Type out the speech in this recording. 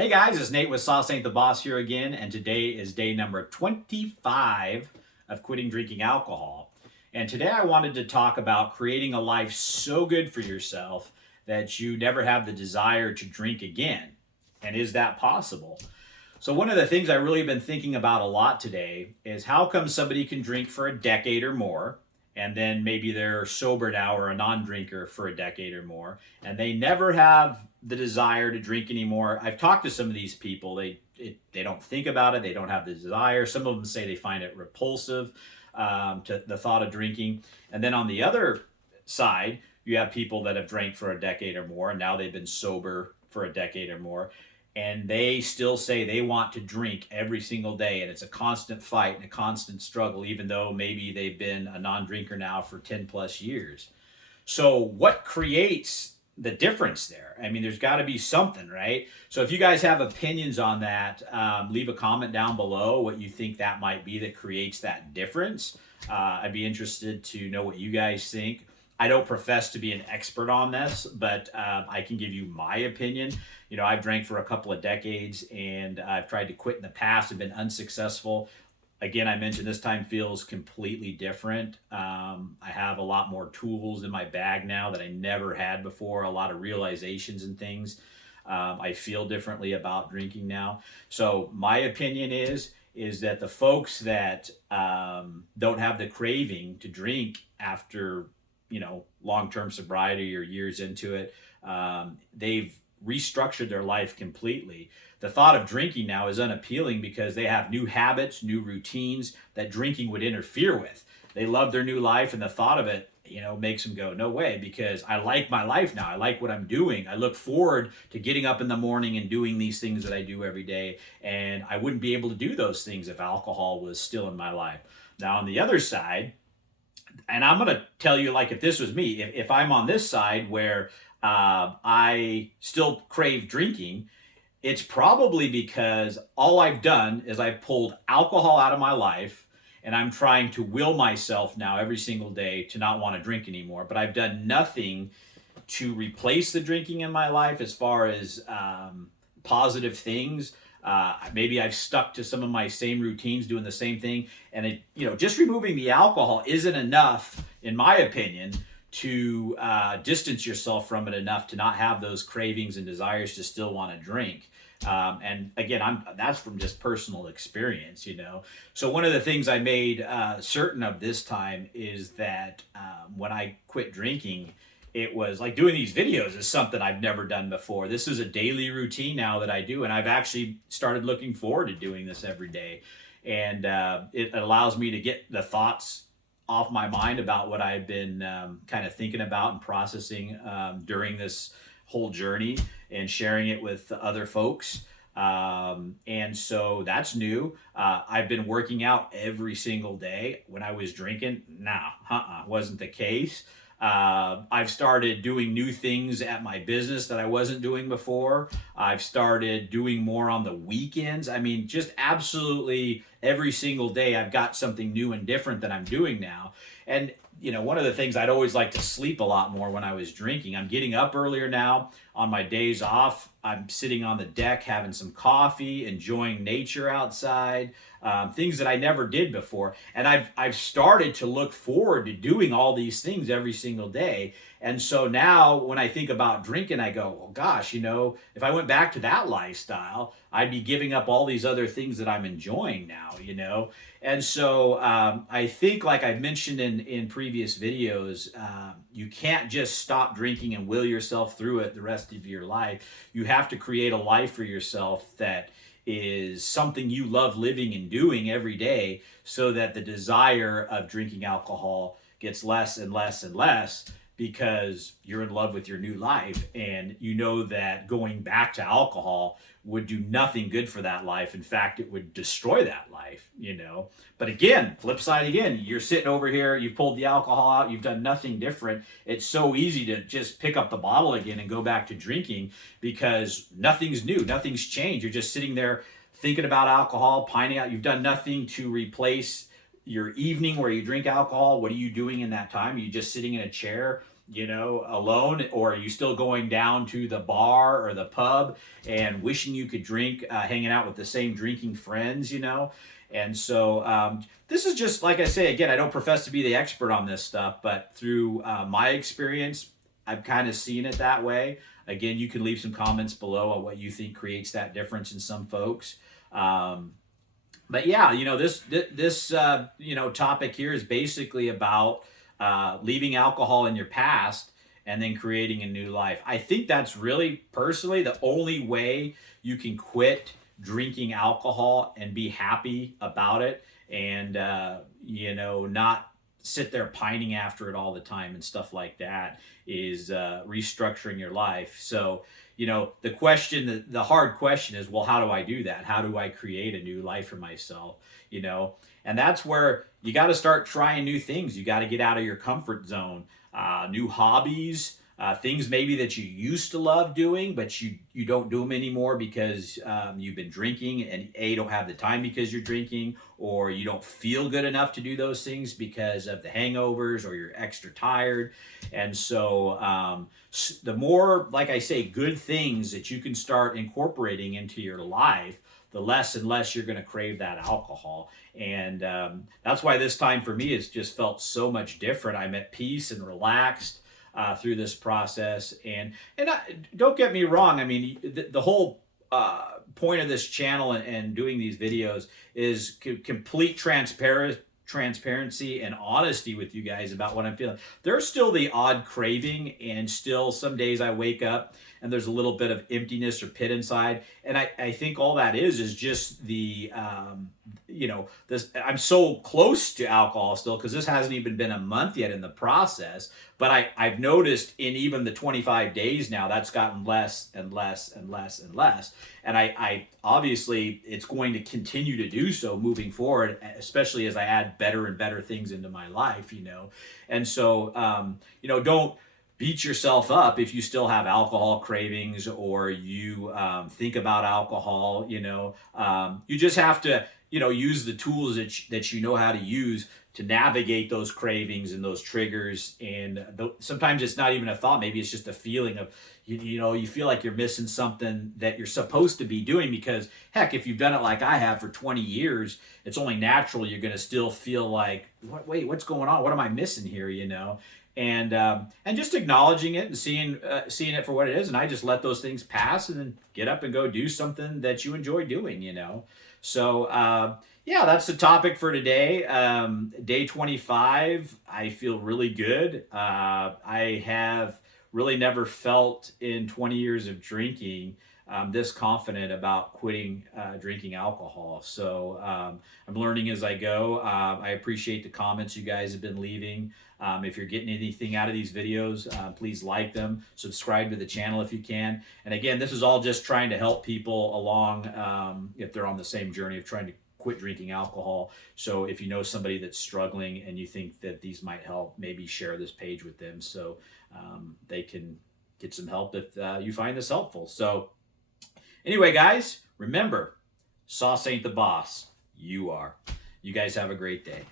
Hey guys, it's Nate with Sauce Ain't the Boss here again, and today is day number 25 of quitting drinking alcohol. And today I wanted to talk about creating a life so good for yourself that you never have the desire to drink again. And is that possible? So, one of the things I really been thinking about a lot today is how come somebody can drink for a decade or more, and then maybe they're sober now or a non drinker for a decade or more, and they never have the desire to drink anymore. I've talked to some of these people. They don't think about it. They don't have the desire. Some of them say they find it repulsive to the thought of drinking. And then on the other side, you have people that have drank for a decade or more, and now they've been sober for a decade or more, and they still say they want to drink every single day, and it's a constant fight and a constant struggle, even though maybe they've been a non-drinker now for 10 plus years. So what creates the difference there? I mean, there's got to be something, right? So if you guys have opinions on that, leave a comment down below what you think that might be that creates that difference. I'd be interested to know what you guys think. I don't profess to be an expert on this, but I can give you my opinion. You know, I've drank for a couple of decades, and I've tried to quit in the past and been unsuccessful. Again, I mentioned this time feels completely different. I have a lot more tools in my bag now that I never had before, a lot of realizations and things. I feel differently about drinking now. So my opinion is that the folks that don't have the craving to drink after long-term sobriety or years into it, they've restructured their life completely. The thought of drinking now is unappealing because they have new habits, new routines that drinking would interfere with. They love their new life, and the thought of it, makes them go, no way, because I like my life now. I like what I'm doing. I look forward to getting up in the morning and doing these things that I do every day, and I wouldn't be able to do those things if alcohol was still in my life. Now, on the other side, and I'm going to tell you, like, if this was me, if I'm on this side where I still crave drinking, it's probably because all I've done is I've pulled alcohol out of my life, and I'm trying to will myself now every single day to not want to drink anymore. But I've done nothing to replace the drinking in my life as far as positive things. Maybe I've stuck to some of my same routines, doing the same thing, and just removing the alcohol isn't enough, in my opinion, to distance yourself from it enough to not have those cravings and desires to still want to drink. And again, that's from just personal experience. So one of the things I made certain of this time is that when I quit drinking, it was like doing these videos is something I've never done before. This is a daily routine now that I do, and I've actually started looking forward to doing this every day. And it allows me to get the thoughts off my mind about what I've been kind of thinking about and processing during this whole journey, and sharing it with other folks. And so that's new. I've been working out every single day. When I was drinking, wasn't the case. I've started doing new things at my business that I wasn't doing before. I've started doing more on the weekends. I mean, just absolutely every single day I've got something new and different that I'm doing now. And one of the things, I'd always like to sleep a lot more when I was drinking. I'm getting up earlier now. On my days off, I'm sitting on the deck having some coffee, enjoying nature outside, things that I never did before. And I've started to look forward to doing all these things every single day. And so now when I think about drinking, I go, well, gosh, if I went back to that lifestyle, I'd be giving up all these other things that I'm enjoying now. And so I think, like I've mentioned in previous videos, you can't just stop drinking and will yourself through it the rest of your life. You have to create a life for yourself that is something you love living and doing every day, so that the desire of drinking alcohol gets less and less and less, because you're in love with your new life, and that going back to alcohol would do nothing good for that life. In fact, it would destroy that life. But again, flip side again, you're sitting over here, you've pulled the alcohol out, you've done nothing different. It's so easy to just pick up the bottle again and go back to drinking, because nothing's new, nothing's changed. You're just sitting there thinking about alcohol, pining out. You've done nothing to replace your evening where you drink alcohol. What are you doing in that time? Are you just sitting in a chair alone, or are you still going down to the bar or the pub and wishing you could drink, hanging out with the same drinking friends, And so this is just, like I say, again, I don't profess to be the expert on this stuff, but through my experience, I've kind of seen it that way. Again, you can leave some comments below on what you think creates that difference in some folks. But yeah, this topic here is basically about leaving alcohol in your past and then creating a new life. I think that's really, personally, the only way you can quit drinking alcohol and be happy about it, and not sit there pining after it all the time and stuff like that, is restructuring your life. So the question, the hard question is, well, how do I do that? How do I create a new life for myself? And that's where you got to start trying new things. You got to get out of your comfort zone, new hobbies, things maybe that you used to love doing, but you don't do them anymore because you've been drinking, and don't have the time because you're drinking, or you don't feel good enough to do those things because of the hangovers, or you're extra tired. And so the more, like I say, good things that you can start incorporating into your life, the less and less you're going to crave that alcohol. And that's why this time for me has just felt so much different. I'm at peace and relaxed through this process. And don't get me wrong. I mean, the whole point of this channel and doing these videos is complete transparency and honesty with you guys about what I'm feeling. There's still the odd craving, and still some days I wake up and there's a little bit of emptiness or pit inside. And I think all that is just the, this, I'm so close to alcohol still, because this hasn't even been a month yet in the process. But I've noticed in even the 25 days now, that's gotten less and less and less and less. And I obviously, it's going to continue to do so moving forward, especially as I add better and better things into my life, And so, don't beat yourself up if you still have alcohol cravings, or you think about alcohol. You just have to use the tools that you know how to use to navigate those cravings and those triggers. And sometimes it's not even a thought, maybe it's just a feeling of you feel like you're missing something that you're supposed to be doing, because heck, if you've done it like I have for 20 years, it's only natural you're going to still feel like, what's going on, what am I missing here? And just acknowledging it and seeing it for what it is. And I just let those things pass and then get up and go do something that you enjoy doing, So, yeah, that's the topic for today. Day 25, I feel really good. I have really never felt in 20 years of drinking this confident about quitting drinking alcohol. So I'm learning as I go. I appreciate the comments you guys have been leaving. If you're getting anything out of these videos, please like them, subscribe to the channel if you can. And again, this is all just trying to help people along if they're on the same journey of trying to quit drinking alcohol. So if you know somebody that's struggling and you think that these might help, maybe share this page with them so they can get some help if you find this helpful. So anyway, guys, remember, sauce ain't the boss. You are. You guys have a great day.